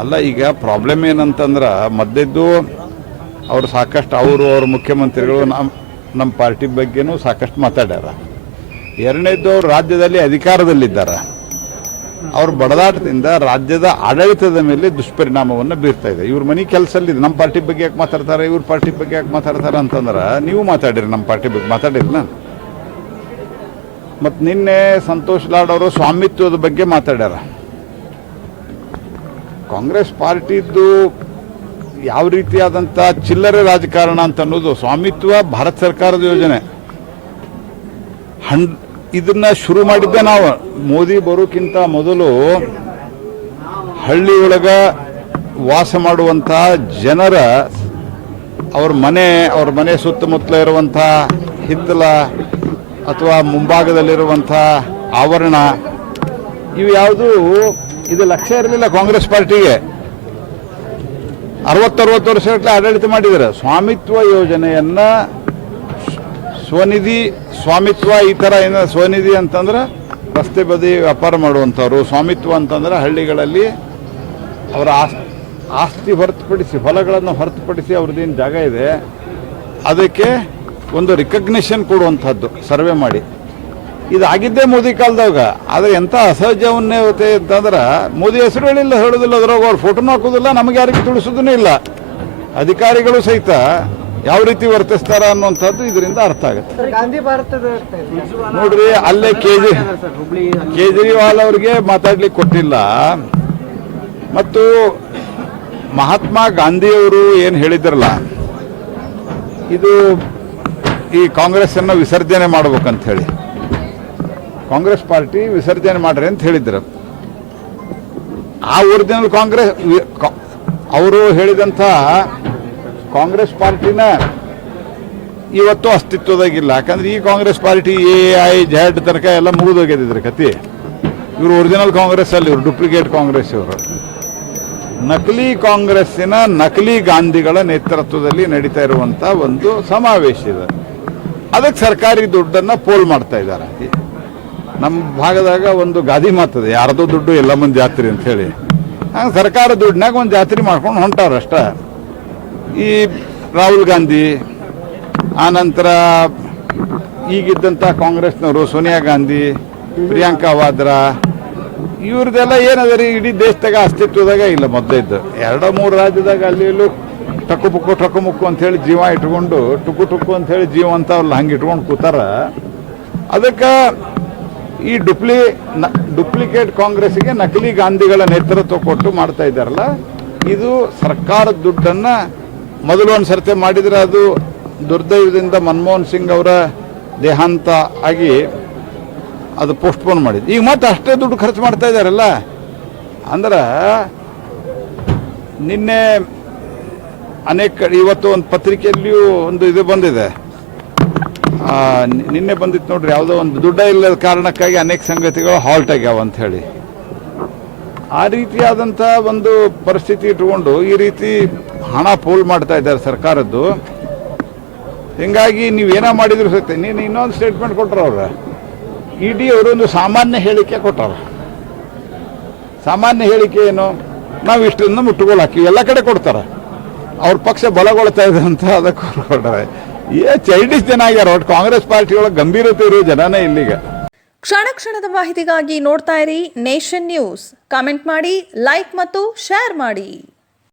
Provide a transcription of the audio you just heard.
ಅಲ್ಲ, ಈಗ ಪ್ರಾಬ್ಲಮ್ ಏನಂತಂದ್ರೆ ಮದ್ದೆದ್ದು ಅವರು ಸಾಕಷ್ಟು ಅವರು, ಅವ್ರ ಮುಖ್ಯಮಂತ್ರಿಗಳು ನಮ್ಮ ನಮ್ಮ ಪಾರ್ಟಿ ಬಗ್ಗೆನೂ ಸಾಕಷ್ಟು ಮಾತಾಡ್ಯಾರ. ಎರಡನೇದ್ದು ಅವ್ರು ರಾಜ್ಯದಲ್ಲಿ ಅಧಿಕಾರದಲ್ಲಿದ್ದಾರೆ. ಅವ್ರ ಬಡದಾಟದಿಂದ ರಾಜ್ಯದ ಆಡಳಿತದ ಮೇಲೆ ದುಷ್ಪರಿಣಾಮವನ್ನು ಬೀರ್ತಾ ಇದೆ. ಇವ್ರ ಮನೆ ಕೆಲಸಲ್ಲಿ ನಮ್ಮ ಪಾರ್ಟಿ ಬಗ್ಗೆ ಯಾಕೆ ಮಾತಾಡ್ತಾರೆ, ಇವ್ರ ಪಾರ್ಟಿ ಬಗ್ಗೆ ಯಾಕೆ ಮಾತಾಡ್ತಾರೆ ಅಂತಂದ್ರೆ ನೀವು ಮಾತಾಡಿರಿ ನಮ್ಮ ಪಾರ್ಟಿ ಬಗ್ಗೆ ಮಾತಾಡಿರಲ್ಲ ಮತ್ತು ನಿನ್ನೆ ಸಂತೋಷ್ ಲಾಡ್ ಅವರು ಸ್ವಾಮಿತ್ವದ ಬಗ್ಗೆ ಮಾತಾಡ್ಯಾರ. ಕಾಂಗ್ರೆಸ್ ಪಾರ್ಟಿದ್ದು ಯಾವ ರೀತಿಯಾದಂಥ ಚಿಲ್ಲರೆ ರಾಜಕಾರಣ ಅಂತ ಅನ್ನೋದು ಸ್ವಾಮಿತ್ವ ಭಾರತ ಸರ್ಕಾರದ ಯೋಜನೆ. ಹಂಡ್ ಇದನ್ನ ಶುರು ಮಾಡಿದ್ದೆ ನಾವು. ಮೋದಿ ಬರೋಕ್ಕಿಂತ ಮೊದಲು ಹಳ್ಳಿ ಒಳಗ ವಾಸ ಮಾಡುವಂಥ ಜನರ ಅವ್ರ ಮನೆ ಅವ್ರ ಮನೆ ಸುತ್ತಮುತ್ತಲ ಇರುವಂಥ ಹಿತ್ತಲ ಅಥವಾ ಮುಂಭಾಗದಲ್ಲಿರುವಂಥ ಆವರಣ ಇವು ಯಾವುದು? ಇದು ಲಕ್ಷ್ಯ ಇರಲಿಲ್ಲ ಕಾಂಗ್ರೆಸ್ ಪಾರ್ಟಿಗೆ. ಅರವತ್ತರವತ್ತು ವರ್ಷಗಟ್ಟಲೆ ಆಡಳಿತ ಮಾಡಿದ್ದಾರೆ. ಸ್ವಾಮಿತ್ವ ಯೋಜನೆಯನ್ನ ಸ್ವನಿಧಿ, ಸ್ವಾಮಿತ್ವ ಈ ಥರ ಏನ ಸ್ವನಿಧಿ ಅಂತಂದ್ರೆ ರಸ್ತೆ ಬದಿ ವ್ಯಾಪಾರ ಮಾಡುವಂಥವ್ರು. ಸ್ವಾಮಿತ್ವ ಅಂತಂದ್ರೆ ಹಳ್ಳಿಗಳಲ್ಲಿ ಅವರ ಆಸ್, ಆಸ್ತಿ ಹೊರತುಪಡಿಸಿ, ಹೊಲಗಳನ್ನು ಹೊರತುಪಡಿಸಿ ಅವ್ರದ್ದೇನು ಜಾಗ ಇದೆ. ಅದಕ್ಕೆ ಒಂದು ರಿಕಗ್ನಿಷನ್ ಕೊಡುವಂಥದ್ದು, ಸರ್ವೆ ಮಾಡಿ. ಇದಾಗಿದ್ದೇ ಮೋದಿ ಕಾಲದಾಗ ಆದರೆ ಎಂಥ ಅಸಹಜವನ್ನೇವತೆ ಅಂತಂದ್ರೆ ಮೋದಿ ಹೆಸರು ಹೇಳಿಲ್ಲ ಹೇಳೋದಿಲ್ಲ ಅದ್ರಾಗ ಅವ್ರು ಫೋಟೋನು ಹಾಕೋದಿಲ್ಲ ನಮಗೆ ಯಾರಿಗೂ ತಿಳಿಸೋದೂ ಇಲ್ಲ. ಅಧಿಕಾರಿಗಳು ಸಹಿತ ಯಾವ ರೀತಿ ವರ್ತಿಸ್ತಾರ ಅನ್ನುವಂಥದ್ದು ಇದರಿಂದ ಅರ್ಥ ಆಗುತ್ತೆ. ನೋಡ್ರಿ ಅಲ್ಲೇ ಕೇಜ್ರಿ ಕೇಜ್ರಿವಾಲ್ ಅವ್ರಿಗೆ ಮಾತಾಡ್ಲಿಕ್ಕೆ ಕೊಟ್ಟಿಲ್ಲ. ಮತ್ತು ಮಹಾತ್ಮ ಗಾಂಧಿಯವರು ಏನು ಹೇಳಿದ್ರಲ್ಲ ಇದು ಈ ಕಾಂಗ್ರೆಸ್ಸನ್ನು ವಿಸರ್ಜನೆ ಮಾಡ್ಬೇಕಂತ ಹೇಳಿ. ಕಾಂಗ್ರೆಸ್ ಪಾರ್ಟಿ ವಿಸರ್ಜನೆ ಮಾಡ್ರಿ ಅಂತ ಹೇಳಿದ್ರು. ಆ ಒರಿಜಿನಲ್ ಕಾಂಗ್ರೆಸ್ ಅವರು ಹೇಳಿದಂಥ ಕಾಂಗ್ರೆಸ್ ಪಾರ್ಟಿನ ಇವತ್ತು ಅಸ್ತಿತ್ವದಾಗಿಲ್ಲ. ಯಾಕಂದ್ರೆ ಈ Congress party A, I Z ತನಕ ಎಲ್ಲ ಮುಗಿದೋಗ್ಯದಿದ್ರ ಕತಿ ಇವರು ಒರಿಜಿನಲ್ ಕಾಂಗ್ರೆಸ್ ಅಲ್ಲಿ ಇವರು ಡೂಪ್ಲಿಕೇಟ್ ಕಾಂಗ್ರೆಸ್ ಇವರು. ನಕಲಿ ಕಾಂಗ್ರೆಸ್ಸಿನ ನಕಲಿ ಗಾಂಧಿಗಳ ನೇತೃತ್ವದಲ್ಲಿ ನಡೀತಾ ಇರುವಂತ ಒಂದು ಸಮಾವೇಶ ಇದೆ. ಅದಕ್ಕೆ ಸರ್ಕಾರಿ ದುಡ್ಡನ್ನ ಪೋಲ್ ಮಾಡ್ತಾ ಇದ್ದಾರೆ. ನಮ್ಮ ಭಾಗದಾಗ ಒಂದು ಗಾದಿ ಮಾತದೆ ಯಾರ್ದೋ ದುಡ್ಡು ಎಲ್ಲ ಮಂದಿ ಜಾತ್ರೆ ಹೇಳಿ. ಹಂಗೆ ಸರ್ಕಾರ ದುಡ್ಡಿನಾಗ ಒಂದು ಜಾತ್ರೆ ಮಾಡ್ಕೊಂಡು ಹೊಂಟಾರ ಅಷ್ಟ. ಈ ರಾಹುಲ್ ಗಾಂಧಿ ಆನಂತರ ಈಗಿದ್ದಂಥ ಕಾಂಗ್ರೆಸ್ನವರು ಸೋನಿಯಾ ಗಾಂಧಿ, ಪ್ರಿಯಾಂಕಾ ವಾದ್ರಾ ಇವ್ರದ್ದೆಲ್ಲ ಏನದ ರೀ, ಇಡೀ ದೇಶದಾಗ ಅಸ್ತಿತ್ವದಾಗ ಇಲ್ಲ ಮೊದಲಿದ್ದು ಎರಡು ಮೂರು ರಾಜ್ಯದಾಗ ಅಲ್ಲಿ ಇಲ್ಲೂ ಟಕ್ಕು ಪುಕ್ಕು, ಟಕ್ಕು ಮುಕ್ಕು ಅಂತ ಹೇಳಿ ಜೀವ ಇಟ್ಕೊಂಡು ಟುಕು ಟುಕ್ಕು ಅಂತ ಹೇಳಿ ಜೀವ ಅಂತ ಅವ್ರಲ್ಲ ಹಂಗೆ ಇಟ್ಕೊಂಡು ಕೂತಾರ. ಅದಕ್ಕೆ ಈ ಡುಪ್ಲಿ ಡುಪ್ಲಿಕೇಟ್ ಕಾಂಗ್ರೆಸ್ಗೆ ನಕಲಿ ಗಾಂಧಿಗಳ ನೇತೃತ್ವ ಕೊಟ್ಟು ಮಾಡ್ತಾ ಇದ್ದಾರಲ್ಲ, ಇದು ಸರ್ಕಾರದ ದುಡ್ಡನ್ನ ಮೊದಲು ಒಂದು ಸರ್ತಿ ಮಾಡಿದ್ರೆ ಅದು ದುರ್ದೈವದಿಂದ ಮನಮೋಹನ್ ಸಿಂಗ್ ಅವರ ದೇಹಾಂತ ಆಗಿ ಅದು ಪೋಸ್ಟ್ಪೋನ್ ಮಾಡಿದ್ದು. ಈಗ ಮತ್ತೆ ಅಷ್ಟೇ ದುಡ್ಡು ಖರ್ಚು ಮಾಡ್ತಾ ಇದ್ದಾರಲ್ಲ, ಅಂದ್ರೆ ನಿನ್ನೆ ಅನೇಕ, ಇವತ್ತು ಒಂದು ಪತ್ರಿಕೆಯಲ್ಲಿಯೂ ಒಂದು ಇದು ಬಂದಿದೆ. ನಿನ್ನೆ ಬಂದಿತ್ತು ನೋಡ್ರಿ, ಯಾವುದೋ ಒಂದು ದುಡ್ಡ ಇಲ್ಲದ ಕಾರಣಕ್ಕಾಗಿ ಅನೇಕ ಸಂಗತಿಗಳು ಹಾಲ್ಟ್ ಆಗ್ಯಾವ ಅಂತ ಹೇಳಿ. ಆ ರೀತಿಯಾದಂಥ ಒಂದು ಪರಿಸ್ಥಿತಿ ಇಟ್ಕೊಂಡು ಈ ರೀತಿ ಹಣ ಪೋಲ್ ಮಾಡ್ತಾ ಇದ್ದಾರೆ ಸರ್ಕಾರದ್ದು. ನೀವು ನೀವೇನೋ ಮಾಡಿದ್ರು ಸತ್ಯ, ನೀನು ಇನ್ನೊಂದು ಸ್ಟೇಟ್ಮೆಂಟ್ ಕೊಟ್ಟರು ಅವ್ರ. ಇ ಡಿ ಅವರೊಂದು ಸಾಮಾನ್ಯ ಹೇಳಿಕೆ ಕೊಟ್ಟರು ಸಾಮಾನ್ಯ ಹೇಳಿಕೆ ಏನು? ನಾವು ಇಷ್ಟರಿಂದ ಮುಟ್ಟುಗೋಲು ಹಾಕಿವಿ, ಎಲ್ಲ ಕಡೆ ಕೊಡ್ತಾರೆ. ಅವ್ರ ಪಕ್ಷ ಬಲಗೊಳ್ತಾ ಇದೆ ಅಂತ ಅದಕ್ಕೆ ಕೊಟ್ಟಾರೆ ಏ ಚೈಲ್ಡಿಶ್ ಜನ ಆಗ್ಯಾರ. ಒಟ್ಟು ಕಾಂಗ್ರೆಸ್ ಪಾರ್ಟಿ ಒಳಗೆ ಗಂಭೀರತೆ ಇರೋ ಜನನೇ ಇಲ್ಲಿಗೆ. ಕ್ಷಣ ಕ್ಷಣದ ಮಾಹಿತಿಗಾಗಿ ನೋಡ್ತಾ ಇರಿ ನೇಷನ್ ನ್ಯೂಸ್. ಕಾಮೆಂಟ್ ಮಾಡಿ, ಲೈಕ್ ಮತ್ತು ಶೇರ್ ಮಾಡಿ.